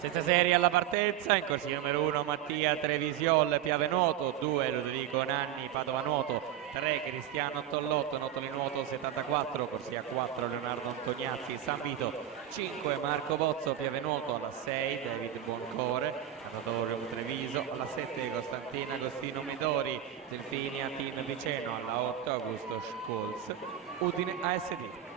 Senza serie alla partenza, in corsia numero 1 Mattia Trevisiol, Piave Nuoto, 2 Ludovico Nanni, Padova Nuoto, 3 Cristiano Tollotto, Notoli Nuoto 74, corsia 4 Leonardo Antoniazzi, San Vito, 5 Marco Bozzo, Piave Nuoto, alla 6 David Buoncore, Natatorio Treviso, alla 7 Costantina Agostino Midori, Delfini a Team Viceno, alla 8 Augusto Schulz, Udine ASD.